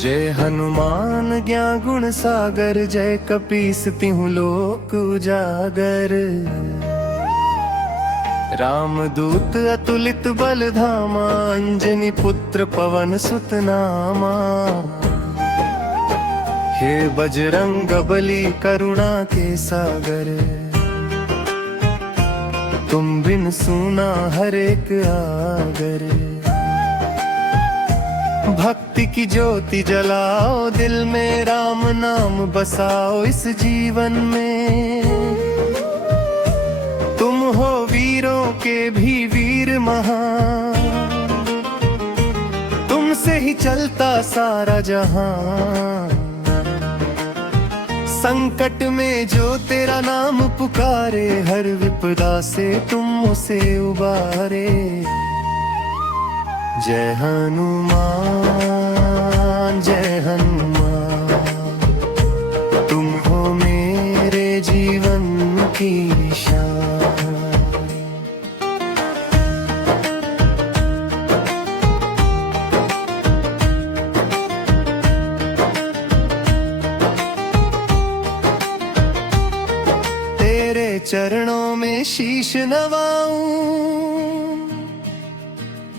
जय हनुमान ज्ञान गुण सागर, जय कपीस तिहु लोक उजागर। रामदूत अतुलित बल धामा, अंजनी पुत्र पवन सुत नामा। हे बजरंग बली करुणा के सागर, तुम बिन सूना हर एक आगर। भक्ति की ज्योति जलाओ दिल में, राम नाम बसाओ इस जीवन में। तुम हो वीरों के भी वीर महान, तुमसे ही चलता सारा जहां। संकट में जो तेरा नाम पुकारे, हर विपदा से तुम उसे उबारे। जय हनुमान जय हनुमान, तुम हो मेरे जीवन की शान। तेरे चरणों में शीश नवाऊं,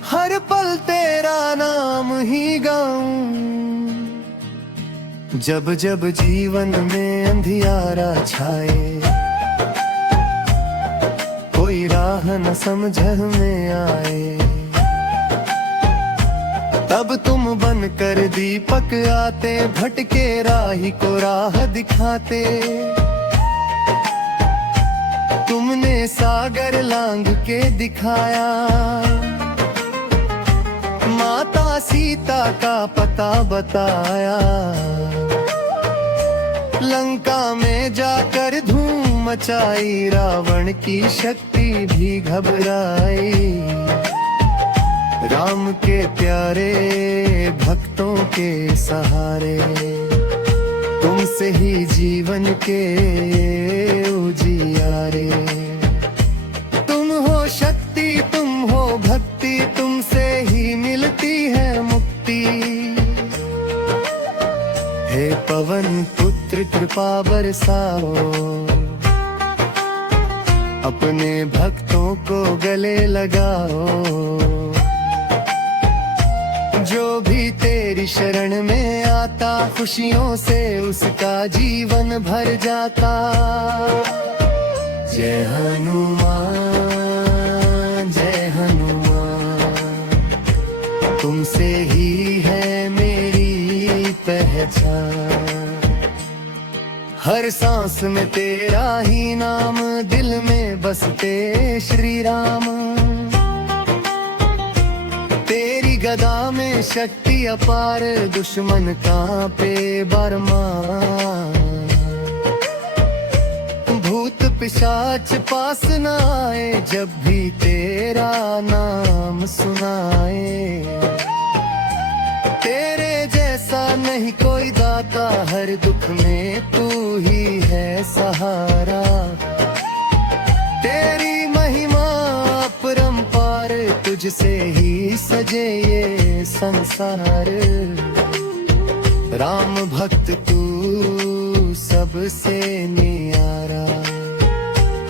हर पल तेरा नाम ही गाऊं। जब जब जीवन में अंधियारा छाए, कोई राह न समझ में आए, तब तुम बन कर दीपक आते, भटके राही को राह दिखाते। तुमने सागर लांग के दिखाया, माता सीता का पता बताया। लंका में जाकर धूम मचाई, रावण की शक्ति भी घबराई। राम के प्यारे भक्तों के सहारे, तुमसे ही जीवन के उजियारे। तुम हो शक्ति तुम हो भक्ति, तुमसे ही मिलती है मुक्ति। हे पवन पुत्र कृपा बरसाओ, अपने भक्तों को गले लगाओ। जो भी तेरी शरण में आता, खुशियों से उसका जीवन भर जाता। जय हनुमान जय हनुमान, तुमसे ही है मेरी पहचान। हर सांस में तेरा ही नाम, दिल में बसते श्री राम। तेरी गदा में शक्ति अपार, दुश्मन कांपे बरमान। भूत पिशाच पास न आए, जब भी तेरा नाम सुनाए। तेरे जैसा नहीं कोई दाता, हर दुख में तू ही है सहारा। तेरी महिमा अपरंपार, तुझसे ही सजे ये संसार। राम भक्त तू सबसे न्यारा,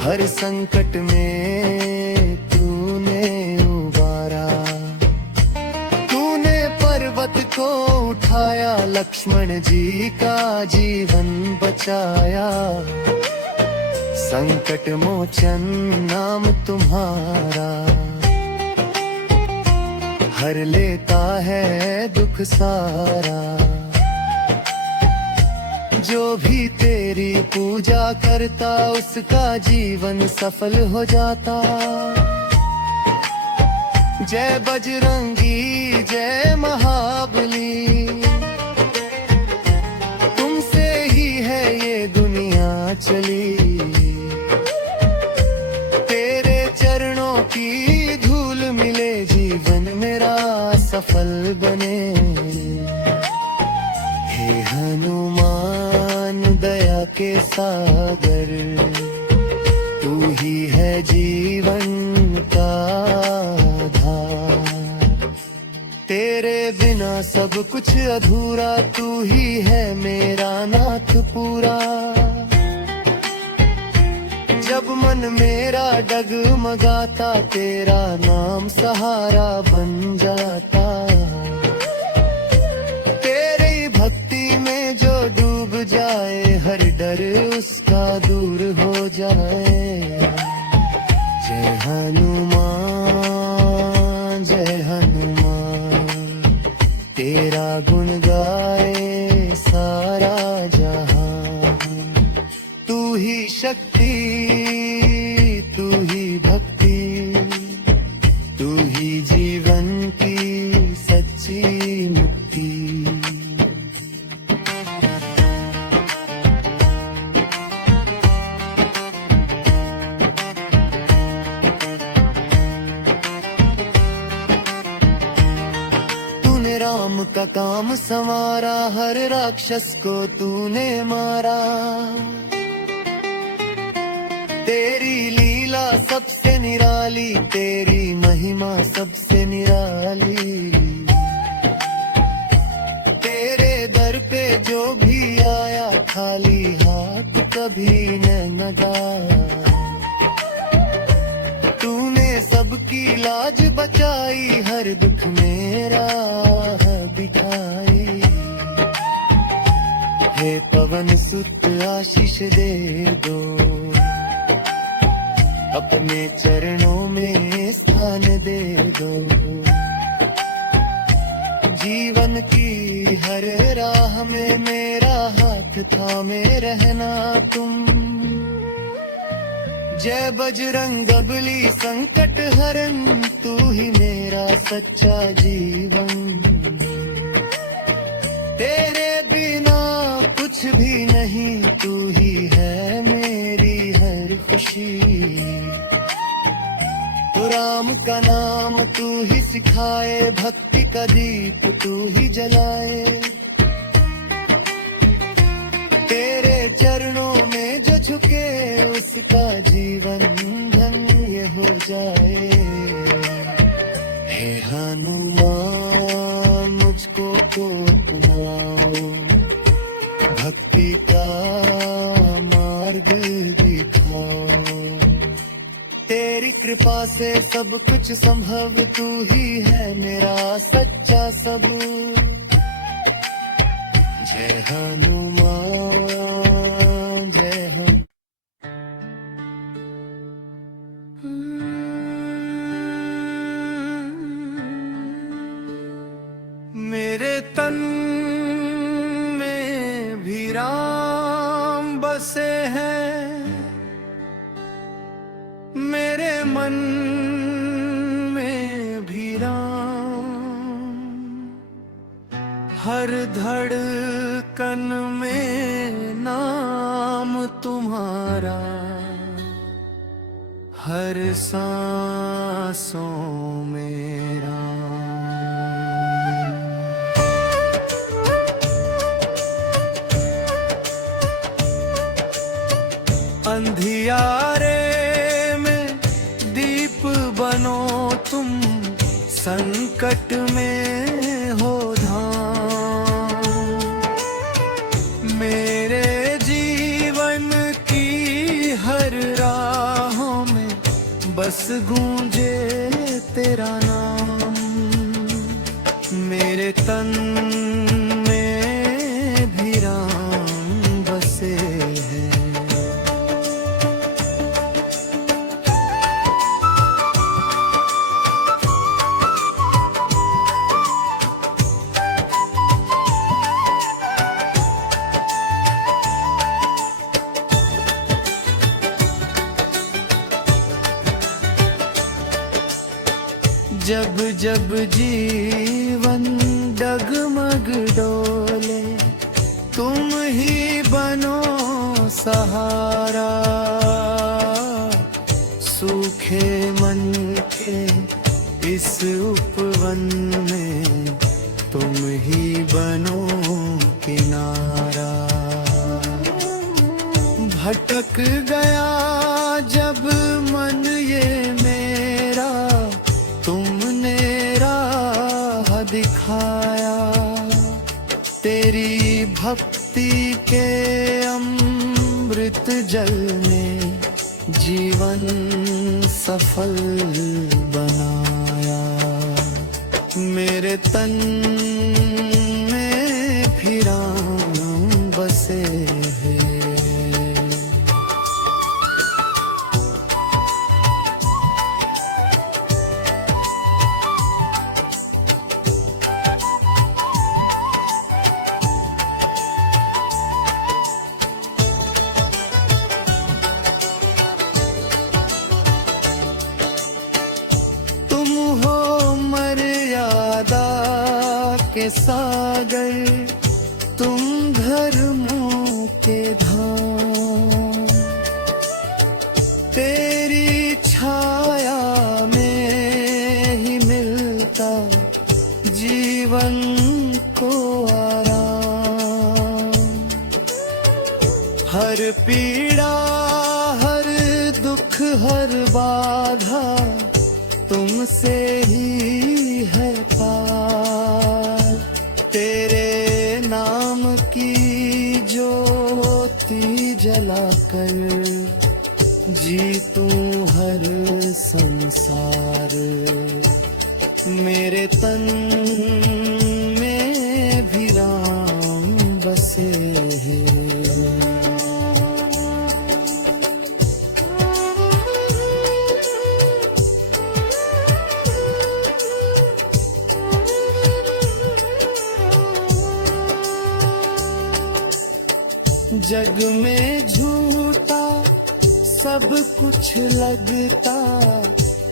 हर संकट में तूने उबारा। तूने पर्वत को उठाया, लक्ष्मण जी का जीवन बचाया। संकट मोचन नाम तुम्हारा, हर लेता है दुख सारा। जो भी तेरी पूजा करता, उसका जीवन सफल हो जाता। जय बजरंगी जय महाबली, तुमसे ही है ये दुनिया चली। तेरे चरणों की धूल मिले, जीवन मेरा सफल बने। हे हनुमान दया के सागर, तू ही है जीवन का आधार। तेरे बिना सब कुछ अधूरा, तू ही है मेरा नाथ पूरा। जब मन मेरा डगमगाता, तेरा नाम सहारा बन जाता। तेरी भक्ति में जो डूब जाए, हर डर उसका दूर हो जाए। जय हनुमान जय हनुमान, तेरा गुण गाए सारा जहां। तू ही शक्ति, तू ही भक्ति, तू ही जीवन की सच्ची मुक्ति। तूने राम का काम संवारा, हर राक्षस को तूने मारा। तेरी लीला सबसे निराली, तेरी महिमा सबसे निराली। तेरे दर पे जो भी आया, खाली हाथ कभी न गया। तूने सबकी लाज बचाई, हर दुख मेरा दिखाई। हे पवन सुत आशीष दे दो, अपने चरणों में स्थान दे दो। जीवन की हर राह में मेरा हाथ थामे रहना तुम। जय बजरंगबली संकट हरन, तू ही मेरा सच्चा जीवन। तेरे बिना कुछ भी नहीं, तू ही है मेरी हर खुशी। तो राम का नाम तू ही सिखाए, भक्ति का दीप तू ही जलाए। तेरे चरणों में जो झुके, उसका जीवन धन्य हो जाए। हे हनुमान मुझको तो अपनाओ, भक्ति का मार्ग दिखाओ। तेरी कृपा से सब कुछ संभव, तू ही है मेरा सच्चा सब। जय हनुमान जय हनुमान। मेरे तन में भी राम बसे हैं, मेरे मन में भी राम। हर धड़कन में नाम तुम्हारा, हर सांसों में राम। अंधियारे में दीप बनो तुम, संकट में हो धाम। मेरे जीवन की हर राहों में बस गूंजे तेरा नाम। मेरे तन में भी राम बसे हैं। जब जब जीवन डगमग डोले, तुम ही बनो सहारा। सूखे मन के इस उपवन में तुम ही बनो किनारा। भटक गया जब मन ये मेरा, तुमने राह भक्ति के अमृत जल ने जीवन सफल बनाया। मेरे तन में भी राम बसे हैं। के सागर तुम धर्मों के धाम, तेरी छाया में ही मिलता जीवन को आराम। हर पीड़ा हर दुख हर बाधा तुमसे ही है पार। तेरे नाम की ज्योति जलाकर जीतूं हर संसार। मेरे तन में भी राम बसे हैं। जग में झूठा सब कुछ लगता,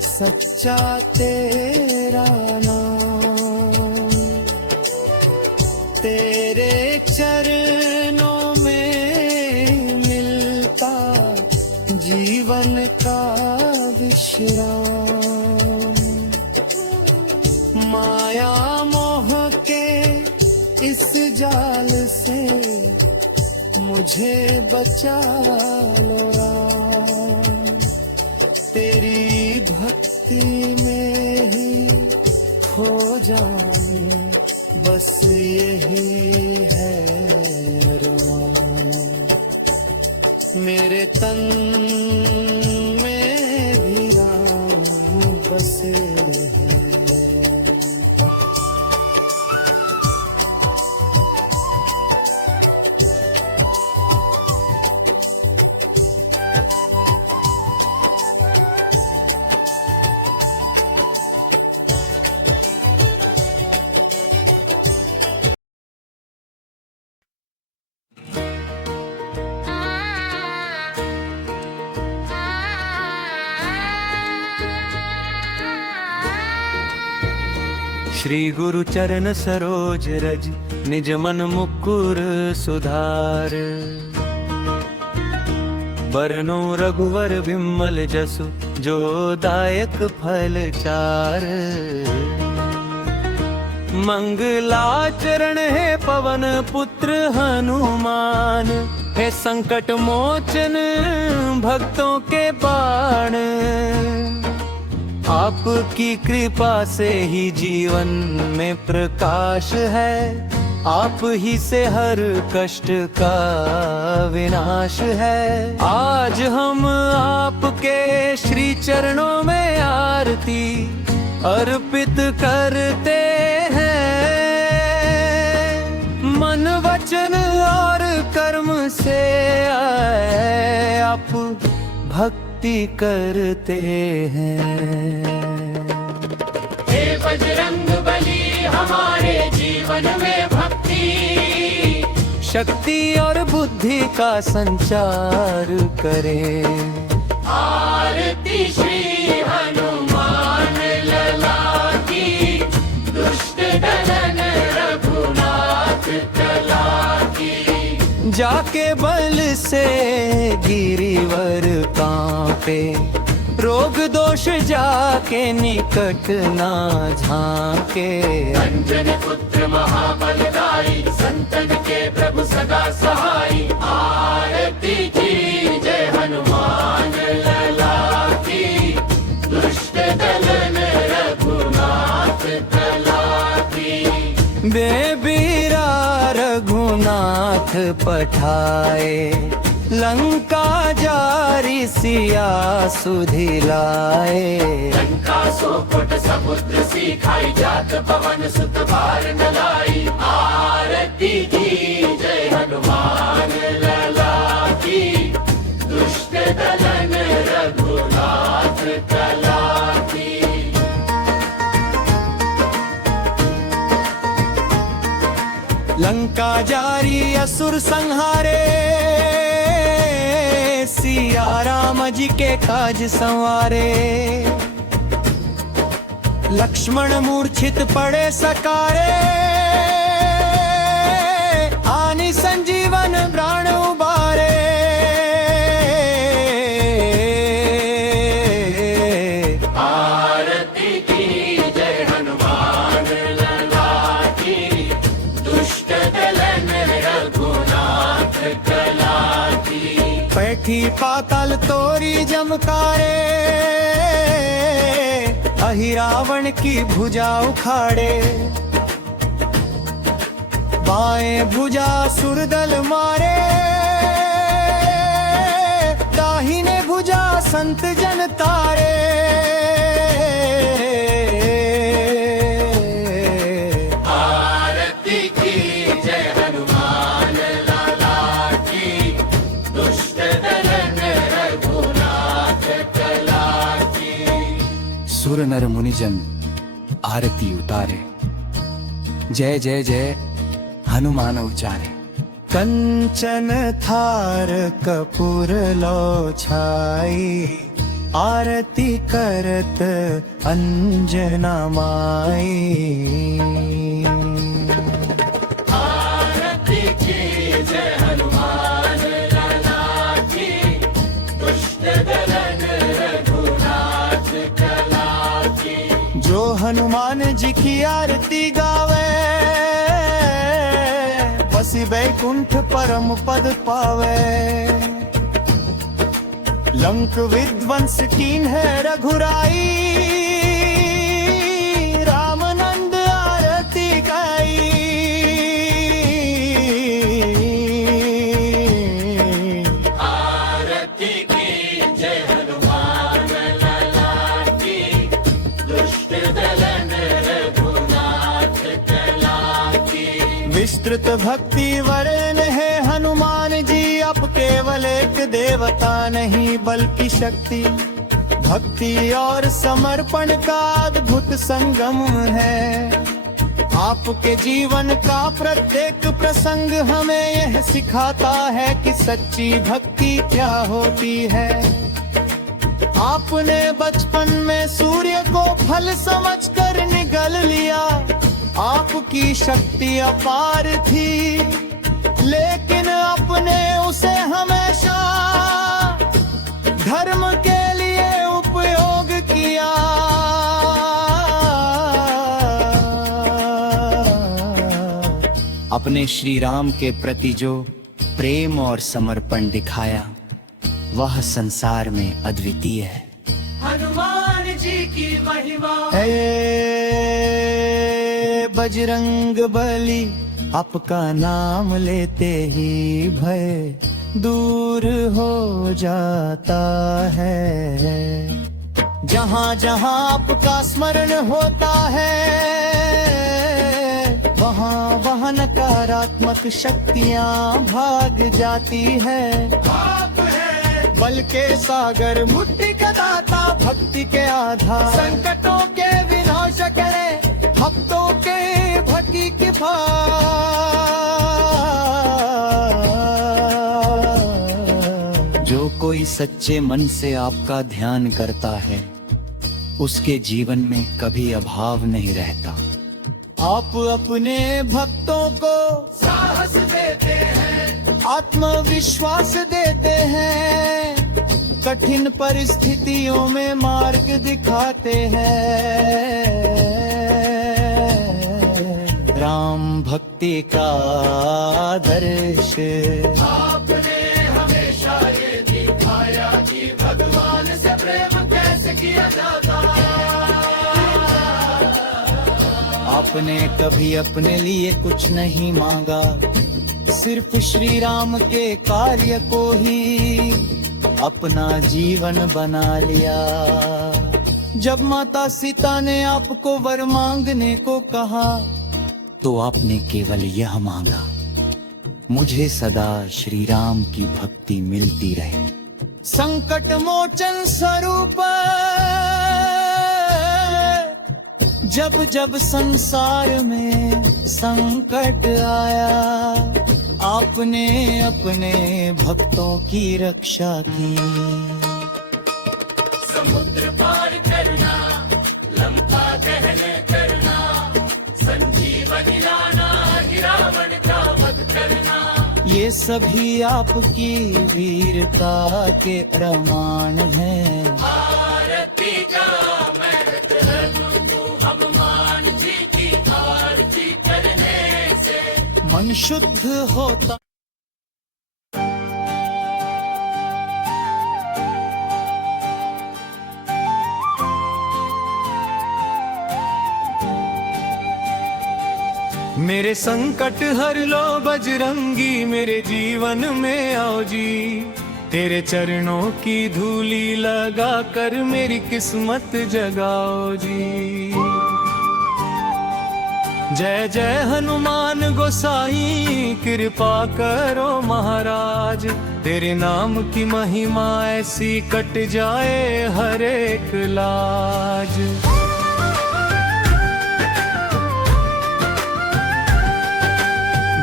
सच्चा तेरा नाम। तेरे चरणों में मिलता जीवन का विश्राम। माया मोह के इस जाल से मुझे बचा लो राम। तेरी भक्ति में ही खो जाऊं, बस यही है अरमान। मेरे तन में भी राम बसे हैं। श्री गुरु चरण सरोज रज निज मन मुकुर सुधार। बरनो रघुवर बिमल जसु जो दायक फल चार। मंगलाचरण है पवन पुत्र हनुमान, है संकट मोचन भक्तों के बाण। आपकी कृपा से ही जीवन में प्रकाश है, आप ही से हर कष्ट का विनाश है। आज हम आपके श्री चरणों में आरती अर्पित करते हैं। मन वचन और कर्म से आप भक्ति करते हैं। हे बजरंग बली हमारे जीवन में भक्ति, शक्ति और बुद्धि का संचार करें। आरती श्री हनुमान लला की, दुष्ट दलन रघुनाथ कला की। जाके बल से गिरिवर कांपे, रोग दोष जाके निकट ना झांके। अंजन पुत्र महाबलदाई, संतन के प्रभु सदा सहाई। आरती की जय हनुमान लला की, दुष्ट दलन रघुनाथ कला की। बेबीरा रघुनाथ पठाए लंका जारी सिया सुधि लाए लंका सो फुट समुद्र सी खाई जात पवन सुत बार न लाई आरती की जय हनुमान लला की दुष्ट दलन रघुनाथ कला की लंका जारी असुर संहारे सिया राम जी के काज संवारे लक्ष्मण मूर्छित पड़े सकारे आनि संजीवन प्राण उबारे आरती की जय हनुमान लला की दुष्ट दलन रघुनाथ कला की बैठी पाताल तोरी जमकारे अहि रावण की भुजा उखाड़े बाएं भुजा सुरदल मारे दाहिने भुजा संत जन तारे आरती की जय हनुमान लला की दुष्ट दलन रघुनाथ कला की सुर नर मुनिजन आरती उतारे जय जय जय हनुमान उचारे कंचन थार कपूर लो छाई आरती करत अंजना माई आरती की जय हनुमान लला की दुष्ट दलन रघुनाथ कला की जो हनुमान जी की आरती गावे बसी बैकुंठ परम पद पावे लंक विध्वंस कीन है रघुराई राम नंद आरती गाई आरती की जय हनुमान लला की दुष्ट दलन रघुनाथ कला की विस्तृत भक्ति वरण है हनुमान जी अब केवल एक देवता नहीं बल्कि शक्ति भक्ति और समर्पण का अद्भुत संगम है आपके जीवन का प्रत्येक प्रसंग हमें यह सिखाता है कि सच्ची भक्ति क्या होती है आपने बचपन में सूर्य को फल समझकर निगल लिया आपकी शक्ति अपार थी लेकिन अपने उसे हमेशा धर्म के लिए उपयोग किया अपने श्री राम के प्रति जो प्रेम और समर्पण दिखाया वह संसार में अद्वितीय है हनुमान जी की महिमा हे बजरंग बली आपका नाम लेते ही भय दूर हो जाता है जहाँ जहाँ आपका स्मरण होता है वहाँ वहाँ नकारात्मक शक्तियाँ भाग जाती है आप है बल के सागर मुट्ठी का दाता भक्ति के आधार संकटों के विनाश करे भक्तों के भक्ति की जो कोई सच्चे मन से आपका ध्यान करता है उसके जीवन में कभी अभाव नहीं रहता आप अपने भक्तों को साहस देते हैं आत्मविश्वास देते हैं कठिन परिस्थितियों में मार्ग दिखाते हैं राम भक्ति का आदर्श आपने हमेशा ये दिखाया कि भगवान से प्रेम कैसे किया जाता आपने कभी अपने लिए कुछ नहीं मांगा सिर्फ श्री राम के कार्य को ही अपना जीवन बना लिया। जब माता सीता ने आपको वर मांगने को कहा तो आपने केवल यह मांगा, मुझे सदा श्री राम की भक्ति मिलती रहे। संकट मोचन स्वरूप जब जब संसार में संकट आया, आपने अपने भक्तों की रक्षा की। समुद्र पार करना, लंका दहन करना, संजीवनी लाना, रावण का वध करना, ये सभी आपकी वीरता के प्रमाण हैं। आरती का महत हनुमान जी की आरती करने से मन शुद्ध होता। मेरे संकट हर लो बजरंगी, मेरे जीवन में आओ जी। तेरे चरणों की धूली लगा कर मेरी किस्मत जगाओ जी। जय जय हनुमान गोसाई, कृपा करो महाराज। तेरे नाम की महिमा ऐसी कट जाए हर एक लाज।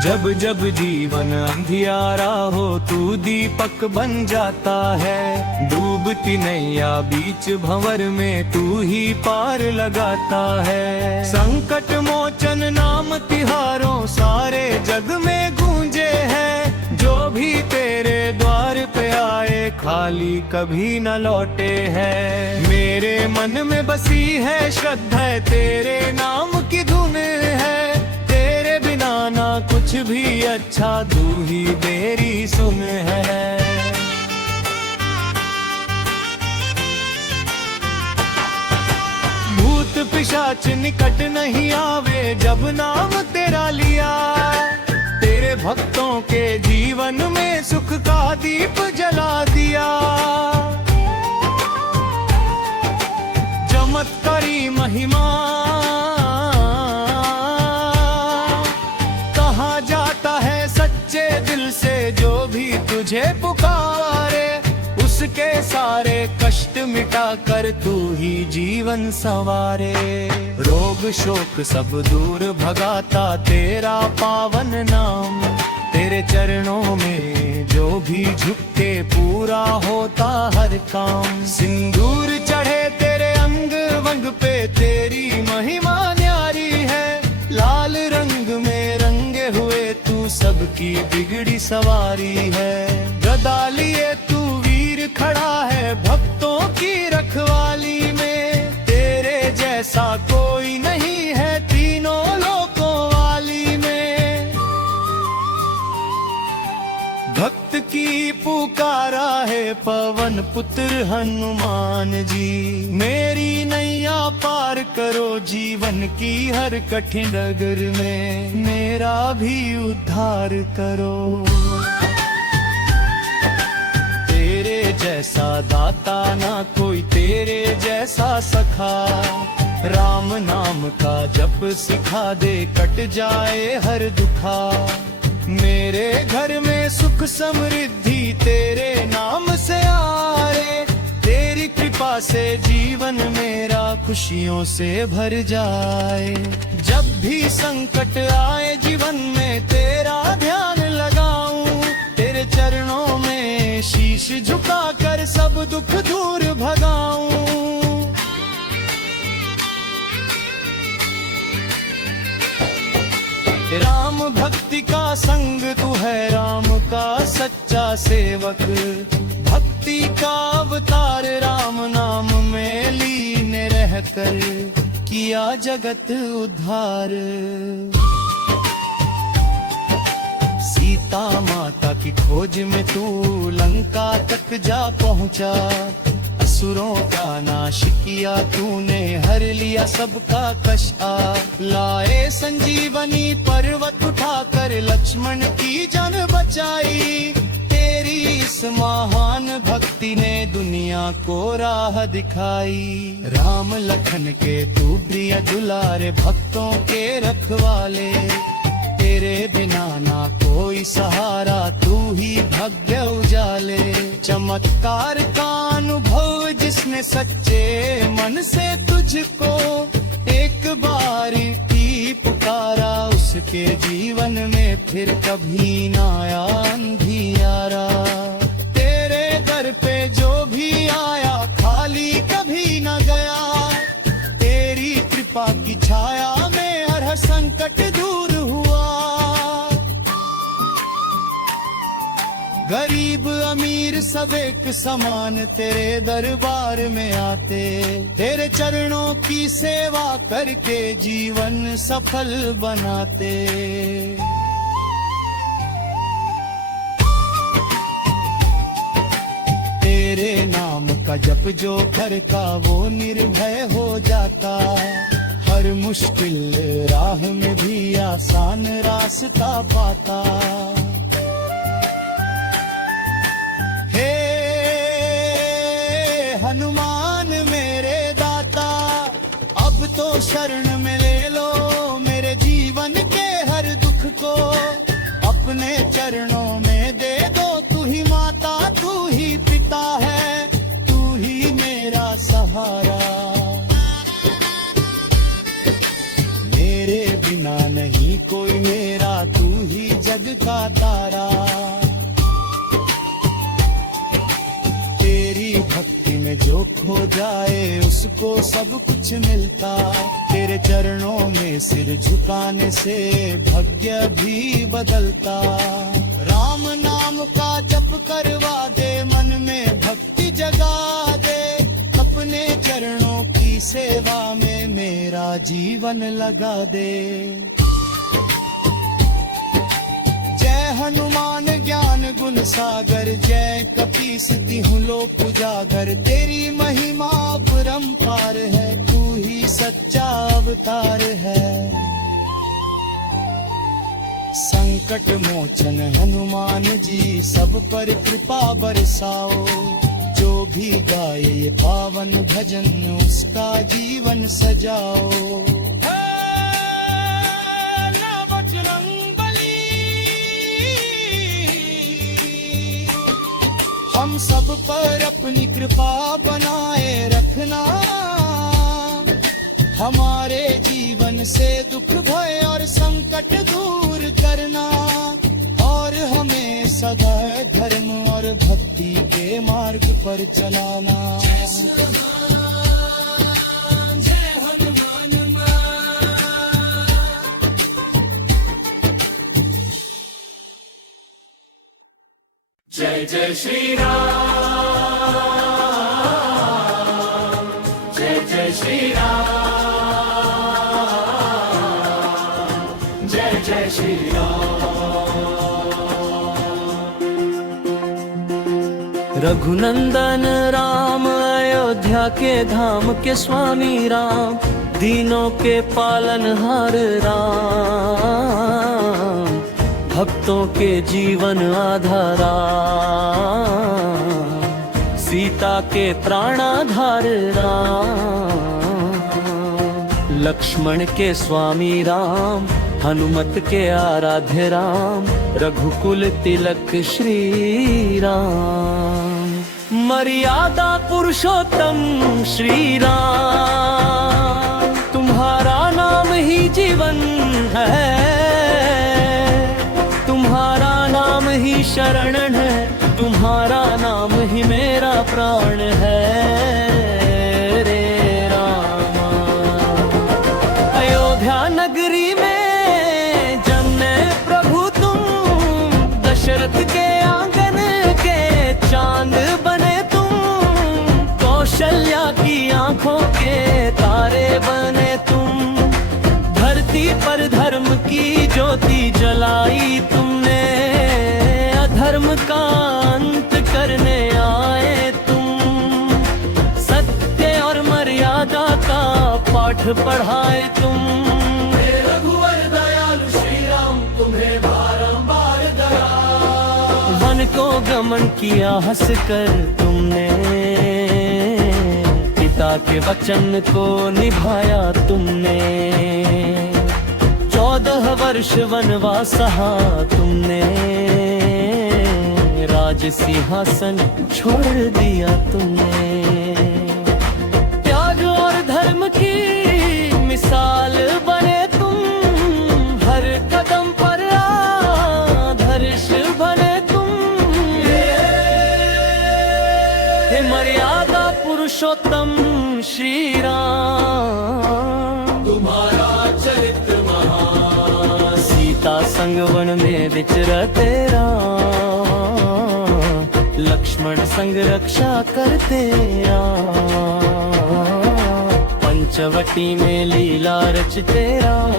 जब जब जीवन अंधियारा हो तू दीपक बन जाता है। डूबती नैया बीच भंवर में तू ही पार लगाता है। संकट मोचन नाम तिहारों सारे जग में गूंजे है। जो भी तेरे द्वार पे आए खाली कभी न लौटे हैं। मेरे मन में बसी है श्रद्धा, तेरे नाम की धुन है। ना कुछ भी अच्छा तू ही मेरी सुन है। भूत पिशाच निकट नहीं आवे जब नाम तेरा लिया। तेरे भक्तों के जीवन में सुख का दीप जला दिया। चमत्कारी महिमा दिल से जो भी तुझे पुकारे, उसके सारे कष्ट मिटा कर तू ही जीवन संवारे। रोग शोक सब दूर भगाता तेरा पावन नाम। तेरे चरणों में जो भी झुके पूरा होता हर काम। सिंदूर चढ़े तेरे अंग वंग पे तेरी महिमा न्यारी है। लाल रंग में रंगे हुए तू सबकी बिगड़ी सवारी है। गदा लिए तू वीर खड़ा है भक्तों की रखवाली में। तेरे जैसा कोई नहीं है तीनों लोकों वाली में। भक्त की पुकारा है पवन पुत्र हनुमान जी। मेरी नैया पार करो जीवन की हर कठिन डगर में। मेरा भी उद्धार करो। तेरे जैसा दाता ना कोई, तेरे जैसा सखा। राम नाम का जप सिखा दे कट जाए हर दुखा। मेरे घर में सुख समृद्धि तेरे नाम से आए। तेरी कृपा से जीवन मेरा खुशियों से भर जाए। जब भी संकट आए जीवन में तेरा ध्यान लगाऊं। तेरे चरणों में शीश झुका कर सब दुख दूर भगाऊं। राम भक्ति का संग तू है, राम का सच्चा सेवक। भक्ति का अवतार राम नाम में लीन रहकर किया जगत उद्धार। सीता माता की खोज में तू लंका तक जा पहुंचा। असुरों का नाश किया तूने, हर लिया सबका कष्ट। लाए संजीवनी पर्वत उठाकर, लक्ष्मण की जान बचाई। तेरी इस महान भक्ति ने दुनिया को राह दिखाई। राम लखन के तू प्रिय दुलारे, भक्तों के रखवाले। तेरे बिना ना कोई सहारा, तू ही भाग्य उजाले। चमत्कार का अनुभव जिसने सच्चे मन से तुझको एक बार ही पुकारा, उसके जीवन में फिर कभी ना आया अंधियारा। तेरे दर पे जो भी आया खाली कभी न गया, तेरी कृपा की छाया में हर संकट दूर हुआ। गरीब अमीर सब एक समान तेरे दरबार में आते, तेरे चरणों की सेवा करके जीवन सफल बनाते। तेरे नाम का जप जो करता वो निर्भय हो जाता, हर मुश्किल राह में भी आसान रास्ता पाता। हे हनुमान मेरे दाता, अब तो शरण में ले लो मेरे जीवन के हर दुख को। अपने चरणों में दे दो, तू ही माता तू ही पिता है, तू ही मेरा सहारा। मेरे बिना नहीं कोई मेरा, तू ही जग का तारा। तेरी भक्ति में जो खो जाए उसको सब कुछ मिलता, तेरे चरणों में सिर झुकाने से भाग्य भी बदलता। राम नाम का जप करवा दे, मन में भक्ति जगा दे, अपने चरणों की सेवा में मेरा जीवन लगा दे। जय हनुमान ज्ञान गुण सागर, जय कपीस तिहुँ लोक उजागर। तेरी महिमा परंपार है, तू ही सच्चा अवतार है। संकट मोचन हनुमान जी, सब पर कृपा बरसाओ। जो भी गाए ये पावन भजन, उसका जीवन सजाओ। हम सब पर अपनी कृपा बनाए रखना, हमारे जीवन से दुख भय और संकट दूर करना, और हमें सदा धर्म और भक्ति के मार्ग पर चलाना। जय जय श्री राम, जय जय श्री राम, जय जय श्री राम। रघुनंदन राम, अयोध्या के धाम के स्वामी राम, दीनों के पालनहार राम, भक्तों के जीवन आधारा, सीता के प्राणाधार राम, लक्ष्मण के स्वामी राम, हनुमत के आराध्य राम, रघुकुल तिलक श्री राम। मर्यादा पुरुषोत्तम श्री राम, तुम्हारा नाम ही जीवन है, तुम्हारा नाम ही शरण है, तुम्हारा नाम ही मेरा प्राण है रे रामा। अयोध्या नगरी में जन्मे प्रभु तुम, दशरथ के आंगन के चांद बने तुम, कौशल्या की आंखों के तारे बने तुम, धरती पर धर्म की ज्योति जलाई तुमने, अधर्म का अंत करने आए तुम। पाठ पढ़ाए तुम। हे रघुवर दयालु श्री राम तुम्हें बारंबार दया। वन को गमन किया हंस कर तुमने, पिता के वचन को निभाया तुमने। 14 वर्ष वनवास सहा तुमने, राज सिंहासन छोड़ दिया तुमने। त्याग और धर्म की मिसाल बने तुम, हर कदम पर आदर्श बने तुम। हे मर्यादा पुरुषोत्तम श्री राम, तुम्हारा चरित्र महान। सीता संग वन में विचरते राम, लक्ष्मण संग रक्षा करते राम। पंचवटी में लीला रचते राम,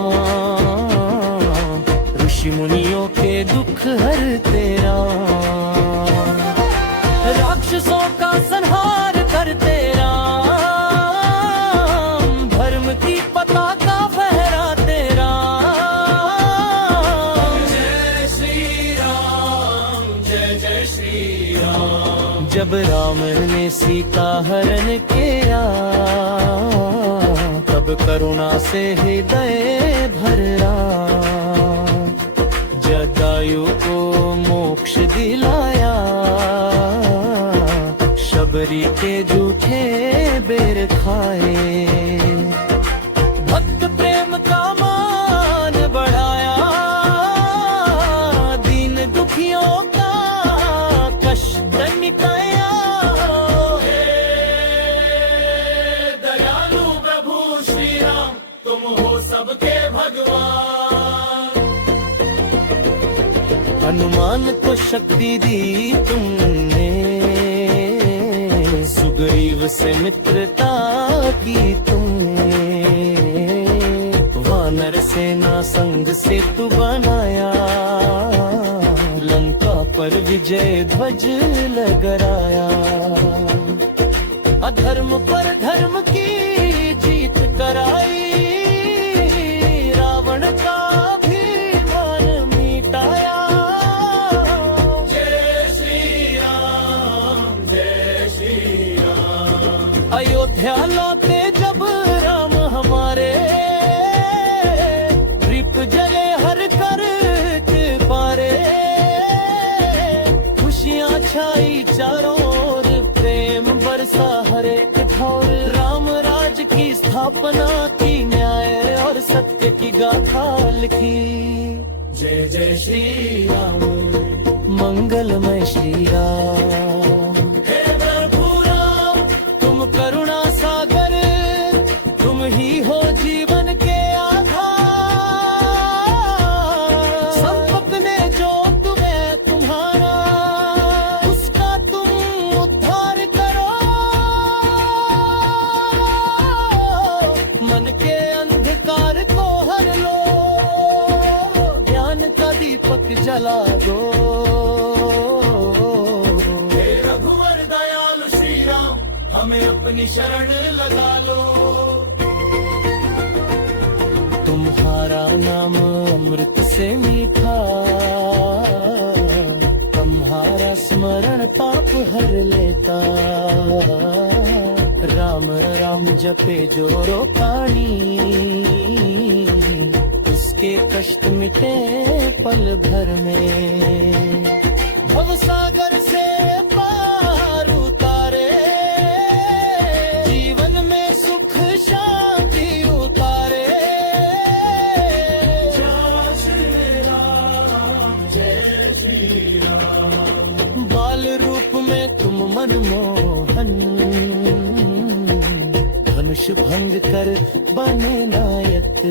ऋषि मुनियों के दुख हरते राम। राक्षसों का संहार करते राम, धर्म की पताका फहराते राम। जय श्री राम, जय जय श्री राम। जब राम ने सीता हरण किया, तब करुणा से हृदय भरा। जटायु को मोक्ष दिलाया, शबरी के जूठे बेर खाए। भक्त प्रेम का मान बढ़ाया, दीन दुखियों का कष्ट मिटाया। दयालु प्रभु श्री राम तुम हो सबके भगवान। हनुमान को शक्ति दी तुमने, सुग्रीव से मित्रता की तुमने। वानर सेना संग सेतु बनाया, लंका पर विजय ध्वज लहराया। अधर्म पर धर्म की जीत कराई, रावण का अभिमान मिटाया। जय श्री राम, जय श्री राम। अयोध्या लौटे जब राम हमारे, दीप जले हर कर के पारे। खुशियाँ छाई चारों ओर, प्रेम बरसा हर एक ठौर। राम राज की स्थापना की, न्याय और सत्य की गाथा लिखी। जय जय श्री राम, मंगलमय श्री राम। हे प्रभु राम तुम करुणा सागर, तुम ही हो जीवन के आधार। संपत में जो तुम्हें तुम्हारा, उसका तुम उद्धार करो। मन के अंधकार को हर लो, ज्ञान का दीपक जला दो। हे रघुवर दयालु श्री राम हमें अपनी शरण लगा लो। तुम्हारा नाम अमृत से मीठा, तुम्हारा स्मरण पाप हर लेता। राम राम जपे जो रोकानी, उसके कष्ट मिटे पल भर में। भवसागर से पार उतारे, जीवन में सुख शांति उतारे। जय श्री राम, जय श्री राम। बाल रूप में तुम मनमोहन, धनुष भंग कर बने नायक।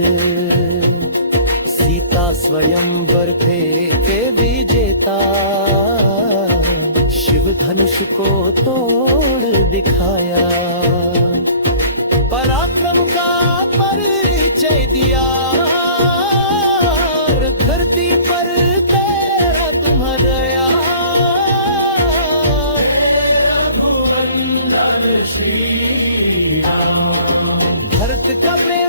सीता स्वयं वर फेंके विजेता, शिव धनुष को तोड़ दिखाया। पराक्रम का परिचय दिया, धरती पर तेरा तुम दया। रघुवंदन श्री राम। भरत का प्रेम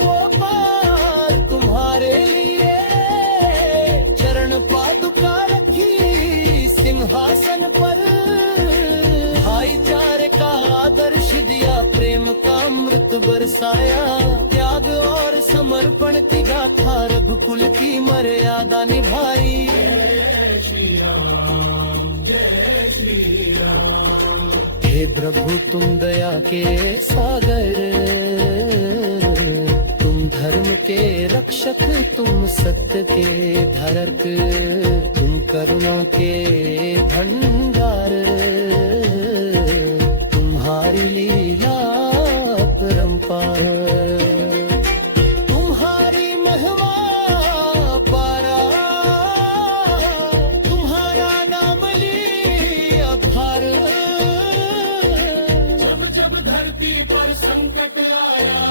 बरसाया, त्याग और समर्पण की गाथा, रघुकुल की मर्यादा निभाई। हे प्रभु तुम दया के सागर, तुम धर्म के रक्षक, तुम सत्य के धारक, तुम करुणा के भंडार, तुम्हारी लीला परंपार, तुम्हारी महिमा पारा, तुम्हारा नाम लिया भार। जब जब धरती पर संकट आया,